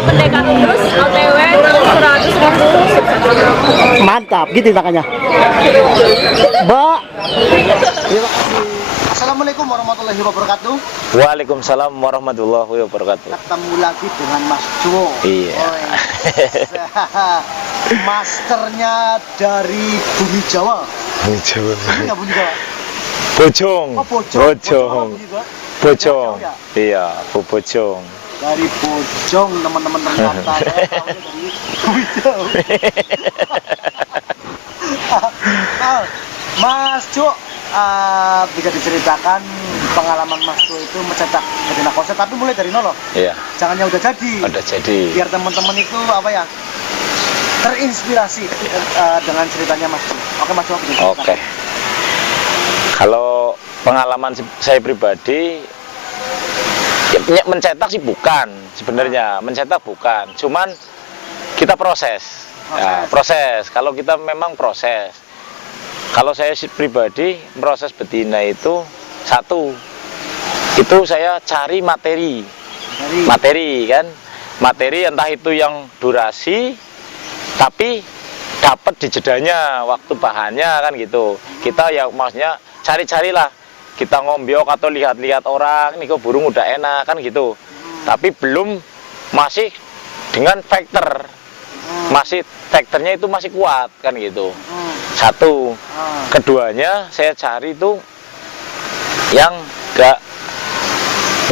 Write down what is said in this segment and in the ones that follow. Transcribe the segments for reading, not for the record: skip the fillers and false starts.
Pendekar Kudus, OTW 100.000. Mantap, gitu makanya. Mbak. Terima kasih. Assalamualaikum warahmatullahi wabarakatuh. Waalaikumsalam warahmatullahi wabarakatuh. Ketemu lagi dengan Mas Duo. Iya. Masternya dari Bumi Jawa. Bumi Jawa. Ini nggak Bumi Jawa? Bojong. Oh, Bojong. Bojong. Bojong. Bojong. Iya, Bu Bojong. Dari Bojong, teman-teman ternyata saya tahunya dari Bumi Jawa. Mas Duo, bisa diceritakan pengalaman Mas Duo itu mencetak betina konser, tapi mulai dari nol loh. Iya. Jangan yang udah jadi. Udah jadi. Biar teman-teman itu apa ya, terinspirasi dengan ceritanya Mas Duo. Oke Mas Duo. Oke. Kalau pengalaman saya pribadi, ya, mencetak sih bukan sebenarnya, mencetak bukan, cuman kita proses. Ya, proses. Kalau kita memang proses. Kalau saya pribadi proses betina itu satu, itu saya cari materi kan, materi entah itu yang durasi, tapi dapat di jedanya waktu bahannya kan gitu. Kita ya maksudnya cari-carilah, kita ngombyok atau lihat-lihat orang, nih kok burung udah enak kan gitu. Tapi belum masih dengan faktor, masih faktornya itu masih kuat kan gitu. Satu, keduanya saya cari itu yang gak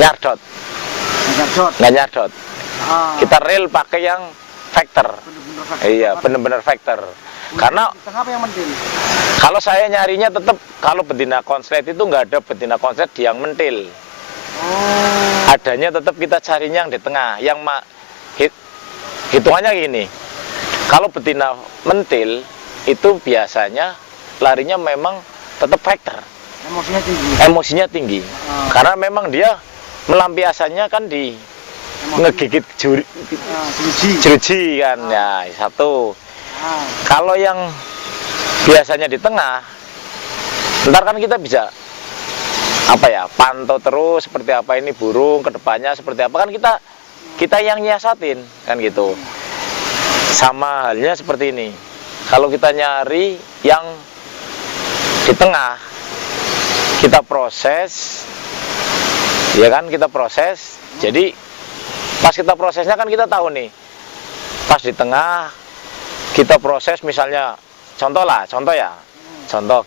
nyardot, nggak nyardot. Kita real pakai yang faktor. Iya, bener-bener faktor. Karena kalau saya nyarinya tetap, kalau betina konslet itu nggak ada betina konslet yang mentil. Adanya tetap kita carinya yang di tengah, yang hitungannya gini. Kalau betina mentil itu biasanya larinya memang tetap faktor. Emosinya tinggi. Karena memang dia melampiasannya kan di ngegigit jeruji kan. Ya, satu. Kalau yang biasanya di tengah, ntar kan kita bisa apa ya, pantau terus seperti apa ini burung, kedepannya seperti apa, kan kita yang nyiasatin kan gitu. Sama halnya seperti ini. Kalau kita nyari yang di tengah, kita proses, ya kan, kita proses. Jadi pas kita prosesnya kan kita tahu nih, pas di tengah kita proses, misalnya contoh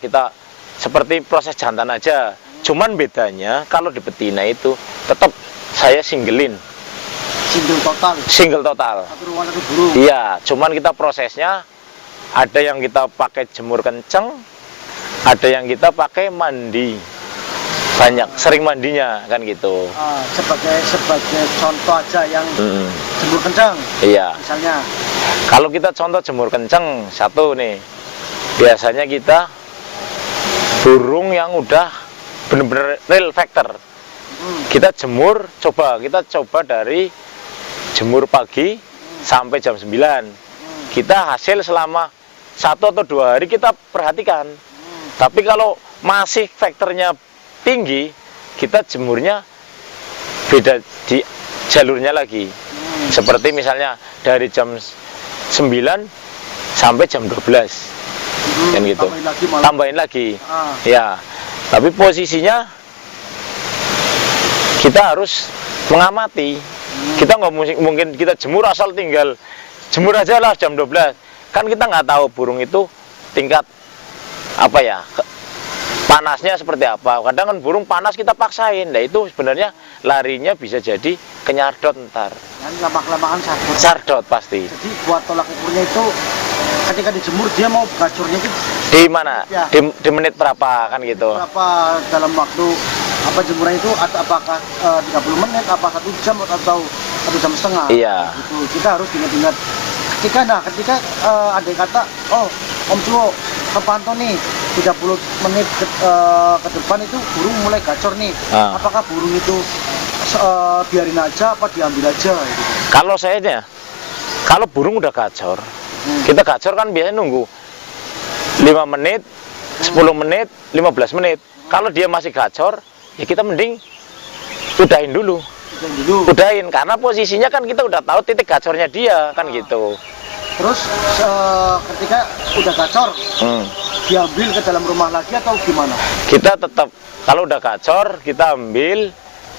kita seperti proses jantan aja. Cuman bedanya kalau di betina itu tetap saya singgelin. Single total. Iya, cuman kita prosesnya ada yang kita pakai jemur kenceng, ada yang kita pakai mandi banyak, sering mandinya kan gitu. Sebagai contoh aja yang jemur kenceng. Iya. Misalnya. Kalau kita contoh jemur kenceng, satu nih, biasanya kita burung yang udah bener-bener real factor. Kita kita coba dari jemur pagi sampai jam 9. Kita hasil selama 1 atau 2 hari kita perhatikan. Tapi kalau masih faktornya tinggi, kita jemurnya beda di jalurnya lagi. Seperti misalnya dari jam 9 sampai jam 12. Kan gitu. Tambahin lagi. Ya. Tapi posisinya kita harus mengamati. Kita nggak mungkin kita jemur asal tinggal jemur aja lah jam 12. Kan kita nggak tahu burung itu tingkat apa ya, panasnya seperti apa. Kadang kan burung panas kita paksain. Nah itu sebenarnya larinya bisa jadi kenyardot ntar. Dan lama-kelamaan sardot. Sardot pasti. Jadi buat tolak ukurnya itu ketika dijemur dia mau gacurnya itu di mana? Ya. Di menit berapa kan gitu. Berapa dalam waktu apa jemuran itu, atau apakah 30 menit, apa 1 jam atau 1 jam setengah? Iya. Gitu. Kita harus ingat-ingat ketika ada yang kata, oh Om Duo kepantau nih 30 menit ke depan itu burung mulai gacor nih. Apakah burung itu biarin aja apa diambil aja gitu? Kalau saya aja, kalau burung udah gacor, kita gacor kan biasanya nunggu 5 menit, 10 menit, 15 menit. Kalau dia masih gacor, ya kita mending udahin dulu. udahin, karena posisinya kan kita udah tahu titik gacornya dia kan gitu. Terus ketika udah gacor, diambil ke dalam rumah lagi atau gimana? Kita tetap kalau udah gacor kita ambil,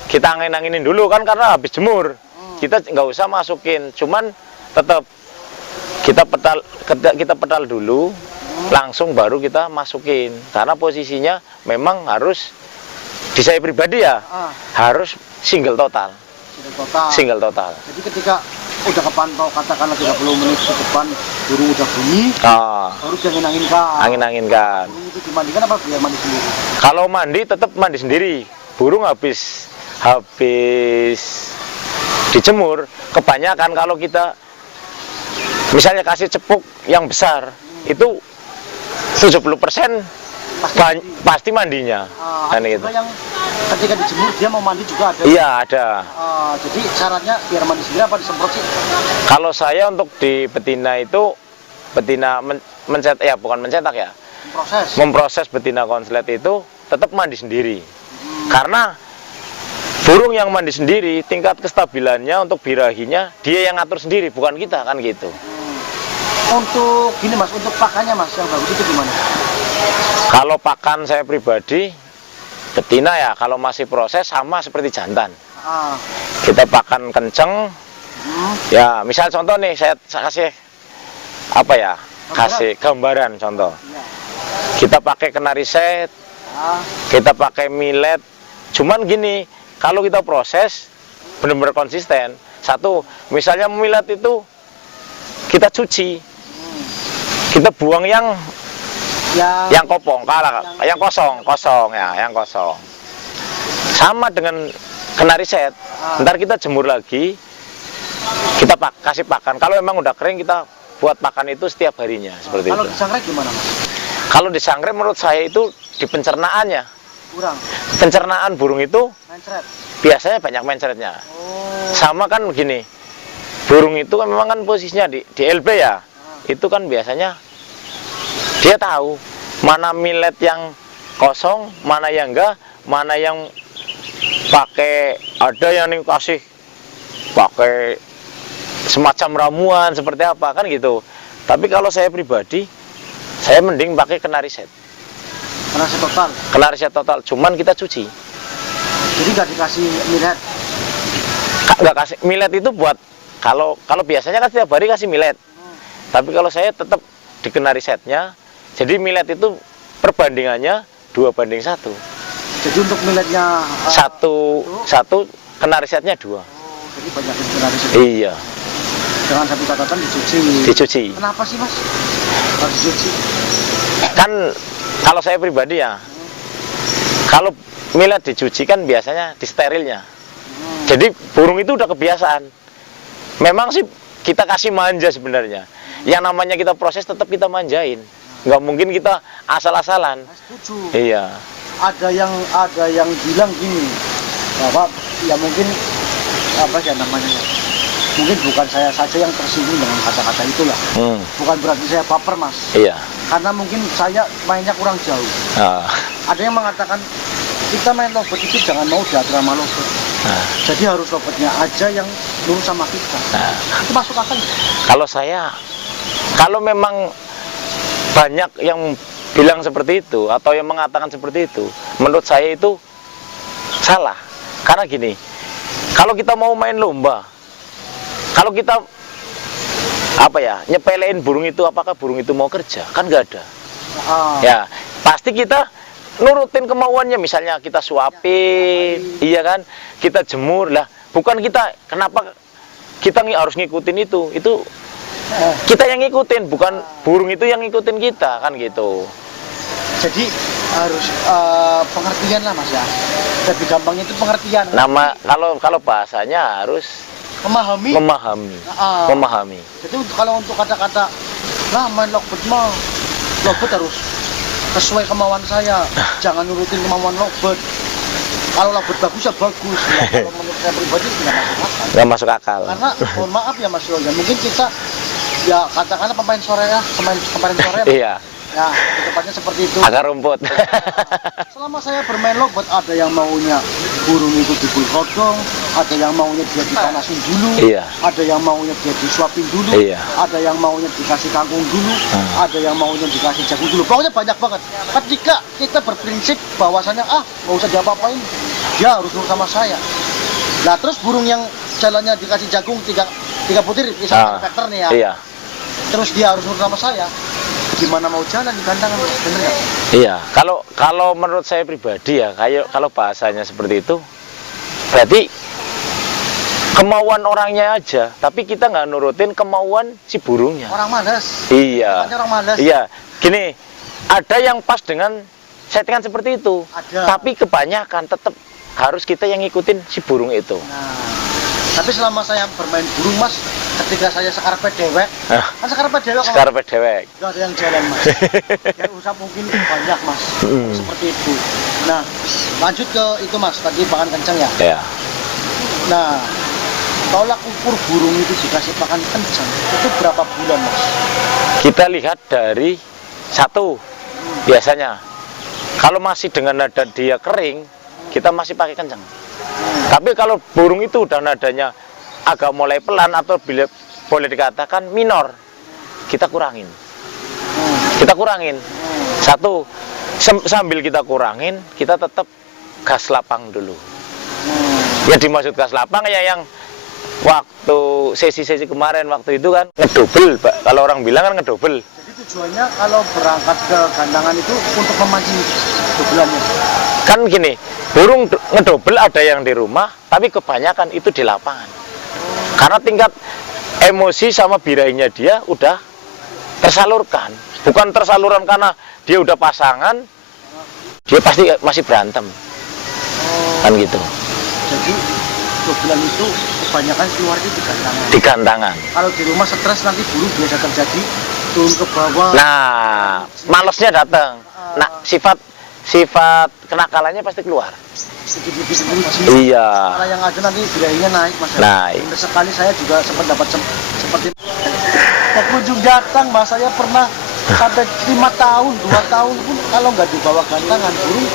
kita angin-anginin dulu kan karena habis jemur. Kita nggak usah masukin, cuman tetap kita pedal dulu, langsung baru kita masukin. Karena posisinya memang harus di saya pribadi ya, harus single total. Single total. Jadi ketika udah kepantau katakanlah 30 menit ke depan burung udah bunyi, baru diangin-anginkan. Angin-anginkan. Burung itu dimandikan apa biar mandi sendiri? Kalau mandi tetap mandi sendiri. Burung habis dijemur, kebanyakan kalau kita misalnya kasih cepuk yang besar, itu 70% pasti mandinya. Ada gitu. juga yang ketika dijemur dia mau mandi juga ada. Iya ada. Jadi syaratnya biar mandi sendiri apa disemprot sih? Kalau saya untuk di betina itu mencetak ya, bukan mencetak ya. Memproses betina konslet itu tetap mandi sendiri. Karena burung yang mandi sendiri tingkat kestabilannya untuk birahinya dia yang ngatur sendiri, bukan kita kan gitu. Untuk gini Mas, untuk pakannya Mas yang bagus itu gimana? Kalau pakan saya pribadi, betina ya kalau masih proses sama seperti jantan. Kita pakan kenceng, ya misal contoh nih saya kasih apa ya, kasih gambaran contoh. Kita pakai kenari set, kita pakai millet. Cuman gini, kalau kita proses benar-benar konsisten. Satu, misalnya millet itu kita cuci, kita buang yang kopong, yang kosong ya, yang kosong. Sama dengan kenari set. Ntar kita jemur lagi, kita kasih pakan. Kalau memang udah kering kita buat pakan itu setiap harinya seperti itu. Kalau disangrai gimana Mas? Kalau disangrai menurut saya itu di pencernaannya. Kurang. Pencernaan burung itu mencret. Biasanya banyak mencretnya. Sama kan begini, burung itu kan memang kan posisinya di LB ya. Itu kan biasanya dia tahu mana millet yang kosong, mana yang enggak, mana yang pakai, ada yang kasih pakai semacam ramuan seperti apa kan gitu. Tapi kalau saya pribadi, saya mending pakai kenari set. Kenari set total. Kenari set total, cuman kita cuci. Jadi nggak dikasih millet. Nggak kasih millet itu buat kalau biasanya kan setiap hari kasih millet. Tapi kalau saya tetap di kenari setnya. Jadi millet itu perbandingannya 2:1. Jadi untuk milletnya satu kenari setnya 2. Jadi banyak kenari set. Iya. Dengan satu catatan dicuci. Dicuci. Kenapa sih Mas harus dicuci? Kan kalau saya pribadi ya, kalau millet dicuci kan biasanya di sterilnya. Jadi burung itu udah kebiasaan. Memang sih kita kasih manja sebenarnya. Yang namanya kita proses tetap kita manjain. Nggak mungkin kita asal-asalan. Setuju. Iya. Ada yang bilang gini, bahwa ya mungkin apa sih namanya? Mungkin bukan saya saja yang tersinggung dengan kata-kata itulah. Bukan berarti saya baper Mas. Iya. Karena mungkin saya mainnya kurang jauh. Ada yang mengatakan kita main lobet itu jangan mau diatur sama lobet. Jadi harus lobetnya aja yang nurut sama kita. Itu masuk akal. Kalau memang banyak yang bilang seperti itu atau yang mengatakan seperti itu, menurut saya itu salah. Karena gini, kalau kita mau main lomba, kalau kita nyepelein burung itu, apakah burung itu mau kerja? Kan nggak ada. Ya, pasti kita nurutin kemauannya. Misalnya kita suapin, iya kan? Kita jemur lah. Bukan kita, kenapa kita harus ngikutin itu? Itu kita yang ngikutin, bukan burung itu yang ngikutin kita, kan gitu. Jadi harus pengertian lah Mas ya. Lebih gampangnya itu pengertian. Kalau bahasanya harus memahami. Jadi kalau untuk kata-kata main lobet lobet harus sesuai kemauan saya, jangan nurutin kemauan lobet. Kalau lobet bagus ya bagus. Kalau menurut saya pribadi nggak masuk akal. Karena mohon maaf ya Mas Yo, ya mungkin kita ya katakanlah pemain sore kemarin sore. Iya. Ya, tepatnya seperti itu. Akar rumput. Selama saya bermain lobet ada yang maunya burung itu dibul kodong, Ada yang maunya dia dipanasin dulu, Iya. ada yang maunya dia disuapin dulu, Iya. ada yang maunya dikasih kangkung dulu, ada yang maunya dikasih jagung dulu. Pokoknya banyak banget. Ketika kita berprinsip bahwasannya nggak usah diapa-apain, dia harus nurut sama saya. Nah terus burung yang jalannya dikasih jagung tiga butir, misalnya vektor nih ya. Iya. Terus dia harus nurut sama saya. Gimana mau jalan di kandang, bener nggak? Iya, kalau menurut saya pribadi ya, kalau bahasanya seperti itu, berarti kemauan orangnya aja, tapi kita nggak nurutin kemauan si burungnya. Orang malas. Iya. Orang malas. Iya, gini, ada yang pas dengan settingan seperti itu, Ada. tapi kebanyakan tetap harus kita yang ngikutin si burung itu. Nah, tapi selama saya bermain burung mas, ketika saya sekarpe dewek, kan sekarpe dewek kalau Sekarang dewek. nggak ada yang jalan mas. Yang usap mungkin banyak mas, seperti itu. Nah, lanjut ke itu mas, tadi makan kencang ya. Ya. Nah, tolak ukur burung itu dikasih makan kencang, itu berapa bulan mas? Kita lihat dari satu, biasanya. Kalau masih dengan nada dia kering, kita masih pakai kencang. Tapi kalau burung itu udah nadanya agak mulai pelan atau boleh dikatakan minor, kita kurangin. Kita kurangin. Satu, sambil kita kurangin, kita tetap gas lapang dulu. Ya dimaksud gas lapang ya yang waktu sesi-sesi kemarin waktu itu kan ngedobel, Pak. Kalau orang bilang kan ngedobel. Jadi tujuannya kalau berangkat ke gandangan itu untuk memancing dobelannya. Kan gini, burung ngedobel ada yang di rumah, tapi kebanyakan itu di lapangan. Karena tingkat emosi sama birainya dia udah tersalurkan. Bukan tersaluran karena dia udah pasangan, dia pasti masih berantem. Kan gitu. Jadi dobelan itu kebanyakan keluar di gandangan. Di gandangan. Kalau di rumah stres nanti burung biasa terjadi turun ke bawah. Nah, malesnya datang. Nah, sifat kenakalannya pasti keluar. Sedikit uji. Iya. Kalau yang ada nanti birainya naik mas. Naik. Bener sekali saya juga sempat dapat seperti pengunjung datang mas, saya pernah sampai 5 tahun, 2 tahun pun kalau nggak dibawa gandangan burung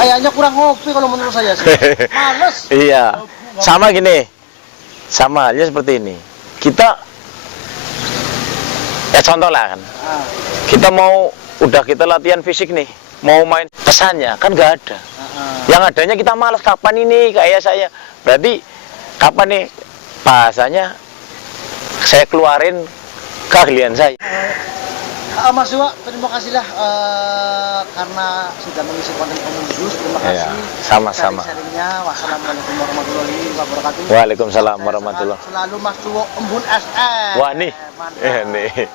kayaknya kurang ngopi kalau menurut saya sih. Males. Iya. Sama gini. Sama halnya seperti ini. Kita ya contoh lah kan. Kita udah kita latihan fisik nih, mau main pesannya kan nggak ada. Yang adanya kita malas, kapan ini kayak saya. Berarti kapan nih bahasanya saya keluarin keahlian saya. Mas Dewa, terima kasihlah karena sudah mengisi konten Komunius. Terima kasih. Sama-sama. Sharing-sharingnya. Wassalamualaikum warahmatullahi wabarakatuh. Waalaikumsalam warahmatullahi. Selalu Mas Dewa Embun SM. Wah nih. Mantap. Nih.